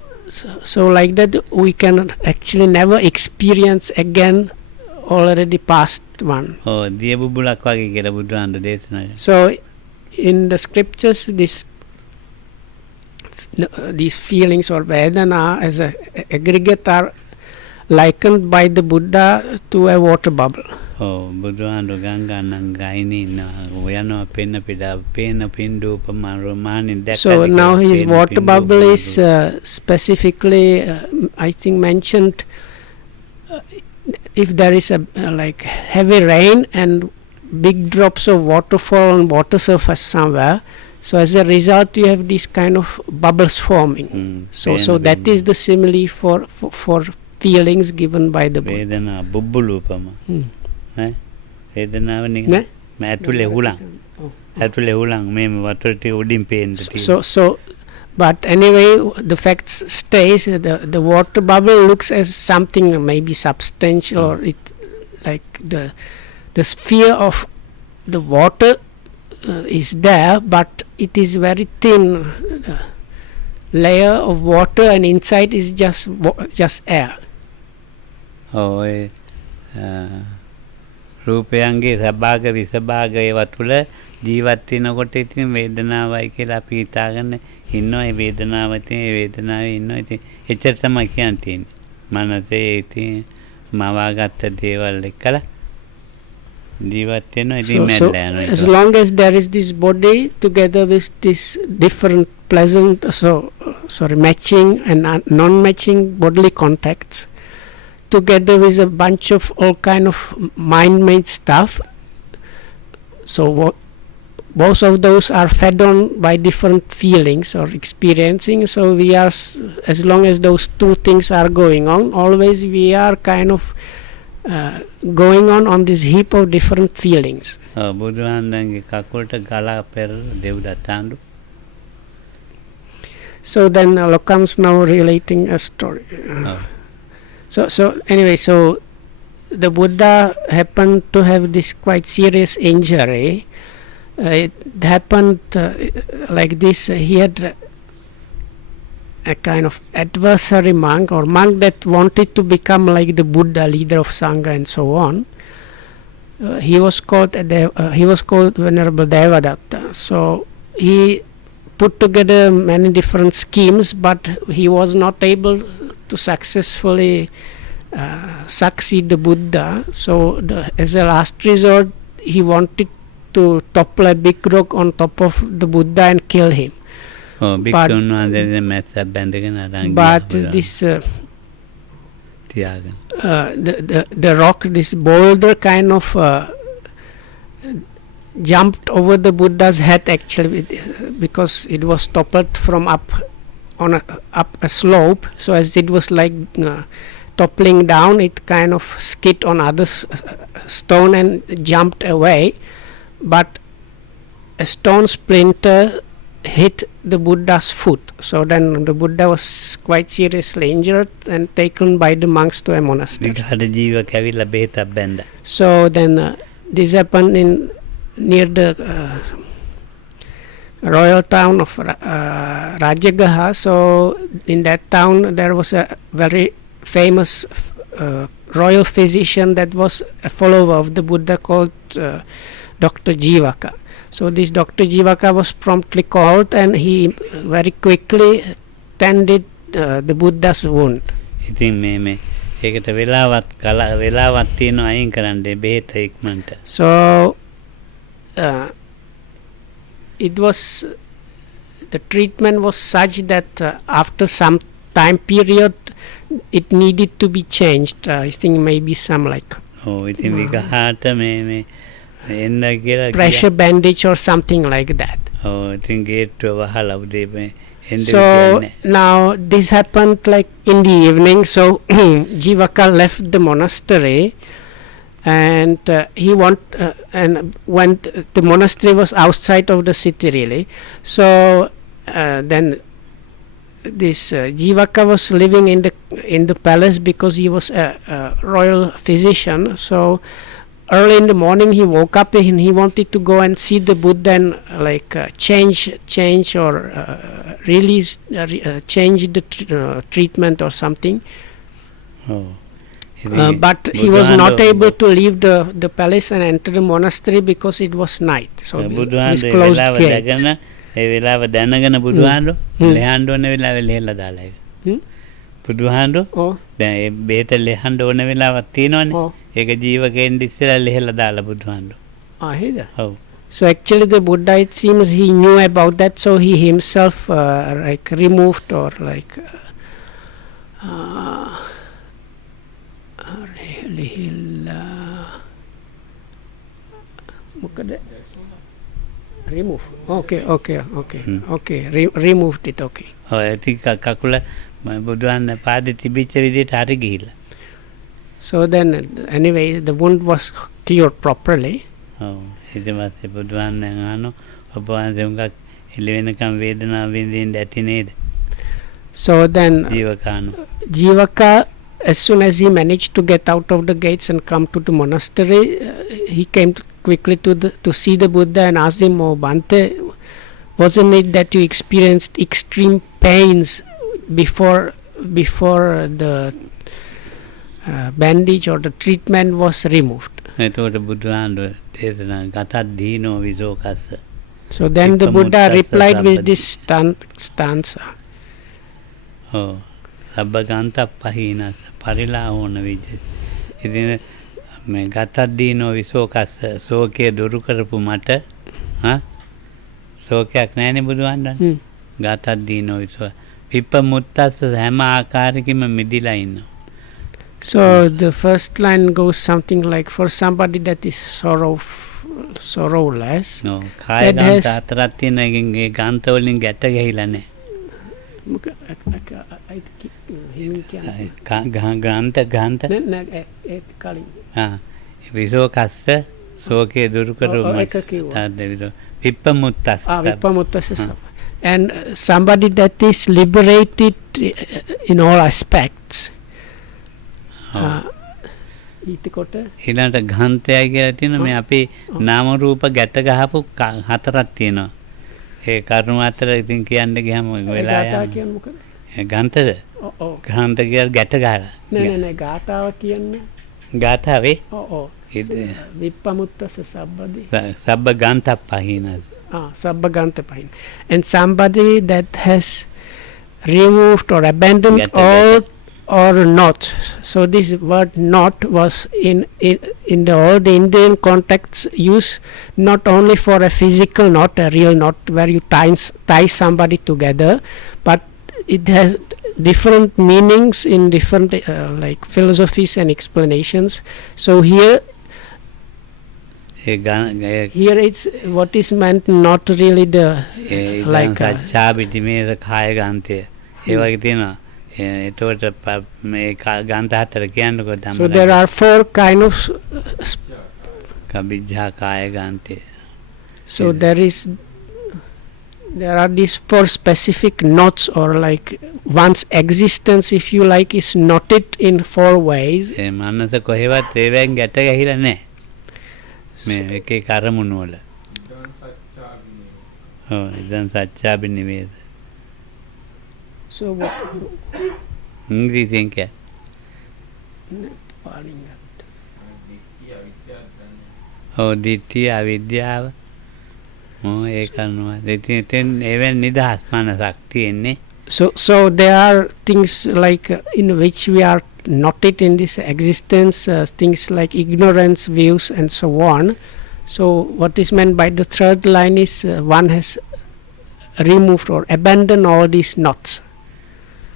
like that we can actually never experience again already past one. ඔව් දිය බුබුලක් වගේ කියලා බුදුහාමුදුරේ දේශනා කරනවා. So in the scriptures these feelings or vedana as a aggregate are likened by the Buddha to a water bubble. ඔව් බුදුහාමුදුර ගංගානම් ගයිනේ ඉන්නවා. ඔයනවා පෙන්න පින්ඩු උපමානින් දැක්කද? So now his water bubble is specifically I think mentioned if there is a like heavy rain and big drops of water fall on water surface somewhere, so as a result you have this kind of bubbles forming. So that is the simile for feelings given by the Buddha. වේදනා බුබුලු උපම. නේ? වේදනාව නිකන් ඇතුලේ හුලං මේ වතුර ටික උඩින් පේන්න තියෙනවා. So but anyway the fact stays the water bubble looks as something maybe substantial or it like the sphere of the water is there, but it is very thin layer of water and inside is just air. ඔය රූපයන්ගේ සබාග විසබාග ඒවා තුළ ජීවත් වෙනකොට ඉතින් වේදනාවයි කියලා අපි හිතාගෙන ඉන්නවා. ඒ වේදනාව තියෙන වේදනාවේ ඉන්නවා. ඉතින් එච්චර තමයි කියන්න තියෙන්නේ. මනසේ ඉතින් මවාගත්ත දේවල් එක්කලා ජීවත් වෙනවා. ඉතින් මැරලා යනවා. As long as there is this body together with this different pleasant matching and non-matching bodily contacts together with a bunch of all kind of mind-made stuff, so both of those are fed on by different feelings or experiencing. So we are as long as those two things are going on, always we are kind of going on this heap of different feelings. බුදුහාමුදුරන්ගේ කකුලට ගලා පෙර දෙව්දත්තාඳු. So then Lokam's now relating a story. So anyway, so the Buddha happened to have this quite serious injury. It happened like this. He had a kind of adversary monk, or monk that wanted to become like the Buddha, leader of Sangha and so on. He was called Venerable Devadatta. So he put together many different schemes, but he was not able to successfully succeed the Buddha. So as a last resort, he wanted to topple a big rock on top of the Buddha and kill him. But this the rock, this boulder kind of jumped over the Buddha's head actually, because it was toppled from up a slope. So as it was like toppling down, it kind of skid on other stone and jumped away. But a stone splinter hit the Buddha's foot. So then the Buddha was quite seriously injured and taken by the monks to a monastery. So then this happened near the royal town of Rajagaha. So in that town there was a very famous royal physician that was a follower of the Buddha called Dr. Jivaka. So this Dr. Jivaka was promptly called, and he very quickly tended the Buddha's wound. So it was, the treatment was such that after some time period it needed to be changed. I think maybe some like pressure bandage or something like that. So now this happened like in the evening. So Jivaka left the monastery, and he and when the monastery was outside of the city really. So then this Jivaka was living in the palace because he was a royal physician. So early in the morning he woke up and he wanted to go and see the Buddha and like change or release change the treatment or something. But he was not able to leave the palace and enter the monastery because it was night. So it was closed gates. බුදුහාඳු දැන් බෙහෙත ලෙහන්න ඕන වෙලාවක් තියෙනවනේ. ඒක ජීවකෙන් ඉස්සෙල්ලා ලෙහලා දාලා බුදුහාඳු. Ahida. Oh. So actually the Buddha, it seems he knew about that, so he himself like removed or like remove. Okay. Removed it. Okay. ඔය ටික කකුල බුදුහාඳ පාදේ තිබිච්ච විදිහට හරි ගිහිල්ලා. So then anyway the wound was cured properly. ඊට පස්සේ බුදුහාඳ අහනවා ඔබ වහන්සේ උඟක් එළි වෙනකම් වේදනාව විඳින්න ඇති නේද? So then ජීවකාණු Jivaka, as soon as he managed to get out of the gates and come to the monastery, he came quickly to see the Buddha and asked him, "Oh Bhante, wasn't it that you experienced extreme pains before the bandage or the treatment was removed?" එතකොට බුදුහාඳ දේශනා ගතත් දීනෝ විසෝකස්ස. So then the Buddha replied with this stanza. සබ්බගන්ත පහීනස පරිලා ඕන විජ්ජ. ඉතින් මේ ගතත් දීනෝ විසෝකස්ස සෝකේ දුරු කරපු මට සෝකයක් නැහැනේ බුදුහාඳන්. ගතත් දීනෝ විසෝ විපමුත්තස්ස හැම ආකාරයකින්ම මිදිලා ඉන්නවා. So the first line goes something like, for somebody that is sorrowless, කාය ගන්ත හතරක් තියෙන එකෙන් ඒ ගන්ත වලින් ගැට ගහිලා නැහැ. ගාන්ත විසෝකස්ස සෝකේ දුරු කරු විප්පමුත්තස්ස. And somebody that is liberated in all aspects. හිතකොට ඊළඟට ගන්තයයි කියලා තියෙනවා මේ අපේ නාම රූප ගැට ගහපු හතරක් තියෙනවා. ඒ කරුණු අතර ඉතින් කියන්න ගියාම වෙලා ගාථා යනවා. කියන්නේ මොකද? ගන්තද? ඔව්. ගන්ත කියලා ගැට ගහලා. නෑ ගාථාව කියන්නේ ගාථාවේ ඔව්. විප්පමුත්තස සබ්බදී. සබ්බ ගන්තප්පහින. Sabbaganta pahin. And somebody that has removed or abandoned all or not. So this word not was in the old Indian context used not only for a physical knot, a real knot where you tie somebody together, but it has different meanings in different like philosophies and explanations. So here it's what is meant not really the like සච්චාබිතිමේස කාය ගන්තය ඒ වගේ තියෙනවා. එතකොට මේ ගන්ත හතර කියන්නකො තමයි. So there are four kind of කබිජ්ජා කාය ගන්තය. So there are these four specific knots or like one's existence, if you like, is knotted in four ways. ඒ මනස කොහෙවත් ඒවෙන් ගැට ගහිලා නැහැ. මේ එක එක අරමුණු වල. ඔව් ඉදන් සච්චාබිනිවේද. So what ඉංග්‍රීසියෙන් කිය. ඔව් ditthi අවිද්‍යාව. ඒ කරනවා. දෙතින් ඒවෙන් නිදහස් මනසක් තියෙන්නේ. So there are things like in which we are knotted in this existence, things like ignorance, views, and so on. So what is meant by the third line is one has removed or abandoned all these knots.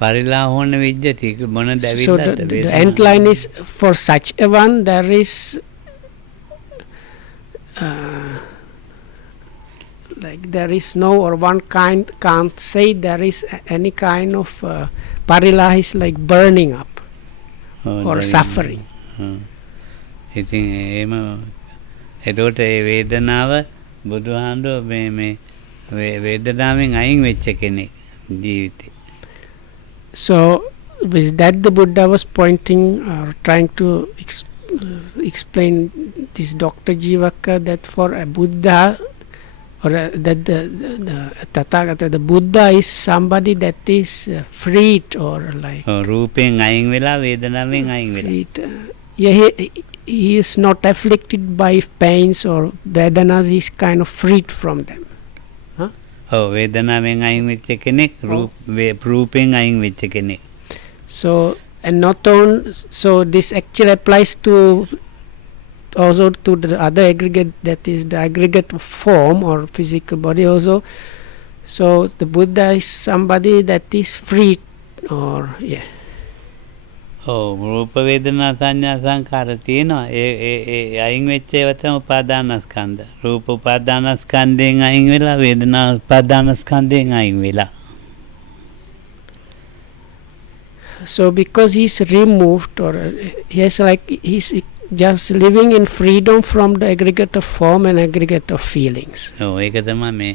පරිලාහෝන විද්‍යති මොන So දැවිල්ලද the end line is for such a one there is like there is no, or one kind can't say there is any kind of parilah is like burning up or suffering. ඉතින් එහෙම එතකොට ඒ වේදනාව බුදුහාමුදුරුවෝ මේ වේදනාවෙන් අයින් වෙච්ච කෙනෙක් ජීවිතේ. So with that the Buddha was pointing or trying to explain this Dr. Jivaka that for a Buddha or that the Tathagata, the Buddha is somebody that is freed or like රූපයෙන් අයින් වෙලා වේදනාවෙන් අයින් වෙලා. freed. Yeah, he is not afflicted by pains or vedanas, he is kind of freed from them. ඔව් වේදනාවෙන් අයින් වෙච්ච කෙනෙක් රූපයෙන් අයින් වෙච්ච කෙනෙක්. So and not only so this actually applies to also to the other aggregate, that is the aggregate of form or physical body also. So the Buddha is somebody that is free or yeah. ඔව් රූප වේදනා සංඥා සංකාර තියෙනවා. ඒ අයින් වෙච්ච ඒවා තමයි උපාදානස්කන්ධ. රූප උපාදානස්කන්ධයෙන් අයින් වෙලා වේදනා උපාදානස්කන්ධයෙන් අයින් වෙලා. So because he's removed or he's like he's just living in freedom from the aggregate of form and aggregate of feelings. ඔව් ඒක තමයි මේ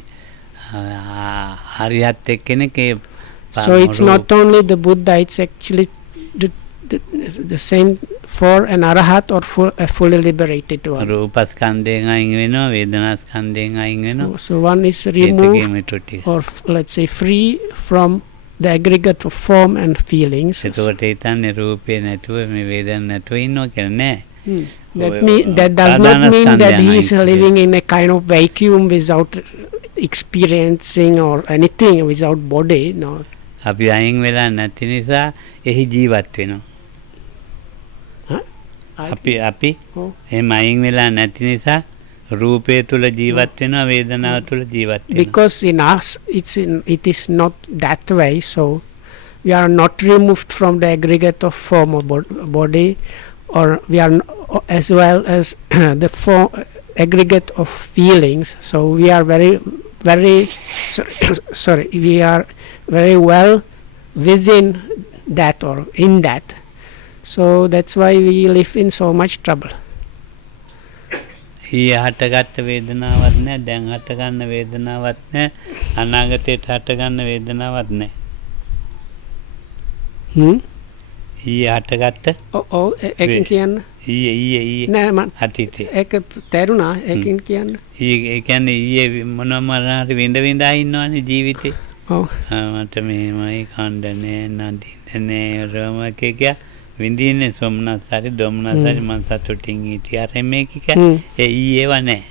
හරියත් එක්කෙනෙක් ඒ. So it's not only the Buddha, it's actually the same for an arahat or a fully liberated one. රූපස්කන්ධයෙන් අයින් වෙනවා වේදනාස්කන්ධයෙන් අයින් වෙනවා. So one is removed or let's say free from the aggregate of form and feelings. එතකොට හිතන්නේ රූපේ නැතුව මේ වේදන නැතුව ඉන්නවා කියලා නෑ. That does not mean that he is living in a kind of vacuum without experiencing or anything, without body. No. අපි අයින් වෙලා නැති නිසා එහි ජීවත් වෙනවා. අපි එහෙම අයින් වෙලා නැති නිසා රූපය තුල ජීවත් වෙනවා වේදනාව තුල ජීවත් වෙනවා. Because in us it is not that way, so we are not removed from the aggregate of form of body, or we are as well as the aggregate of feelings. So we are very we are very well within that or in that. So that's why we live in so much trouble. ඊයේ හටගත්ත වේදනාවක් නැහැ, දැන් හටගන්න වේදනාවක් නැහැ, අනාගතයට හටගන්න වේදනාවක් නැහැ. ඊයේ හටගත්ත එකෙන් කියන්න ඊයේ නෑ මම අතීතේ ඒක තේරුණා ඒකින් කියන්න. ඒ කියන්නේ ඊයේ මොනම හරි විඳ ඉන්නවනේ ජීවිතේ. ඔව්. මට මෙහෙමයි කණ්ඩනේ නදින්නේ රෝමක කිය විඳින්නේ සොම්නස් හරි දොම්නස් හරි මං සතුටින් හිටියා අර මේක ඒ ඊයේව නැහැ.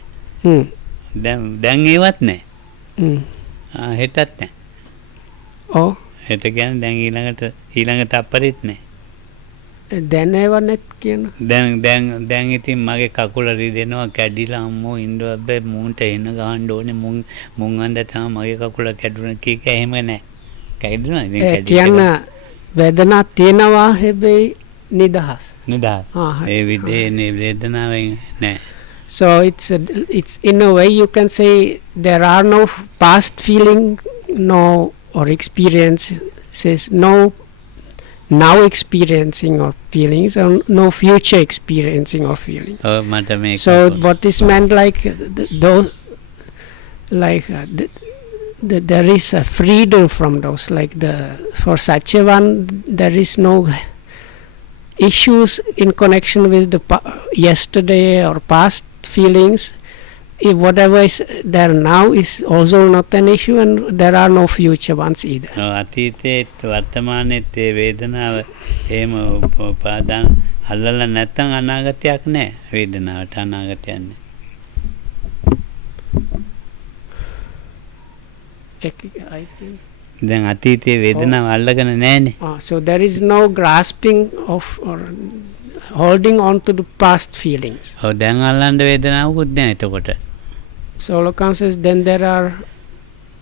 දැන් ඒවත් නැහැ. හෙටත් නැහැ. ඔව්. හෙට කියන්නේ දැන් ඊළඟ තප්පරෙත් නැහැ. දැන් ඒව නැත් කියන. දැන් ඉතින් මගේ කකුල රිදෙනවා කැඩිලා අම්මෝ ඉන්න බෑ මූන්ට එන ගහන්න ඕනේ මුන් අnder තමයි මගේ කකුල කැඩුණා කීක එහෙම නැහැ. කැඩුණා ඉතින් කියන්න වේදනාවක් තියෙනවා හැබැයි නිදහස්. ඒ විදිහේ වේදනාවෙන් නැහැ. So it's in a way you can say there are no past feeling, no or experiences, no now experiencing or feelings, or no future experiencing or feeling. So what is meant like those, like there is a freedom from those. Like for such a one, there is no issues in connection with the yesterday or past feelings. If whatever is there now is also not an issue, and there are no future ones either. අතීතයේත් වර්තමානයේත් ඒ වේදනාව එහෙම උපාදාන අල්ලලා නැත්නම් අනාගතයක් නැහැ. වේදනාවට අනාගතයක් නැහැ. දැන් අතීතයේ වේදනාව අල්ලගෙන නැහැනේ. So there is no grasping of or holding on to the past feelings. දැන් අල්ලන්න වේදනාවකුත් නැහැ එතකොට. So Lokam says then there are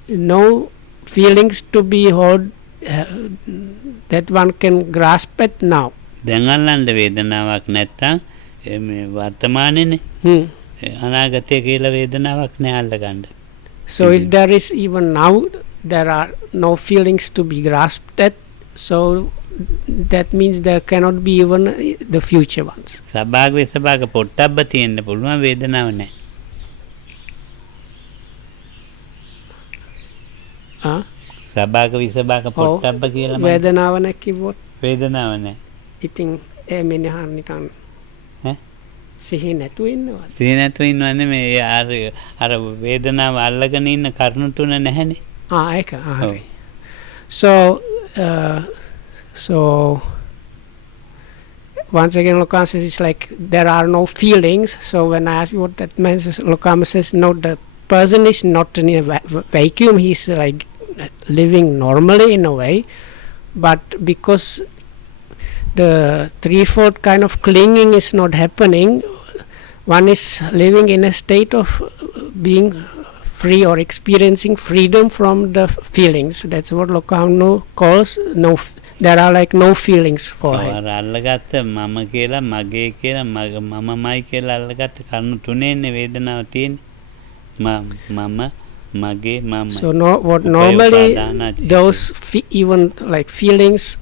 no feelings to be held that one can grasp it now. දැන් අල්ලන්න වේදනාවක් නැත්තම් මේ වර්තමානයේනේ. අනාගතය කියලා වේදනාවක් නෑ අල්ලගන්න. So if there is even now there are no feelings to be grasped at, so that means there cannot be even the future ones. සබාග විසබාග පොට්ටබ්බ තියෙන්න පුළුවන් වේදනාවක් නැහැ. සබාග විසබාග පොට්ටබ්බ කියලා වේදනාව නැ කිව්වොත් වේදනාව නැහැ. ඉතින් ඒ මිනිහා නිකන් සිහි නැතුව ඉන්නවා. සිහි නැතුව ඉන්නව නෙමෙයි අර වේදනාව අල්ලගෙන ඉන්න කරුණු තුන නැහැනේ. ඒක හරි. So once again Lokam says it's like there are no feelings. So when I ask what that means, Lokam says no, the person is not in a vacuum, he's like living normally in a way, but because the threefold kind of clinging is not happening, one is living in a state of being free or experiencing freedom from the feelings. That's what Lokam calls no. There are like no feelings for him. අල්ලගත්ත මම කියලා මගේ කියලා මමමයි කියලා අල්ලගත්ත කරුණු තුනේනේ වේදනාව තියෙන්නේ. මම මගේ මම. So what normally those even like feelings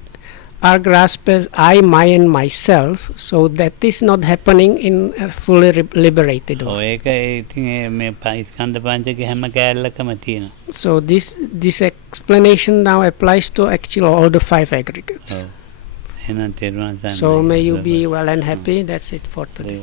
are grasped as I, my and myself, so that is not happening in a fully liberated way. So this explanation now applies to actually all the five aggregates. So may you be well and happy. That's it for today.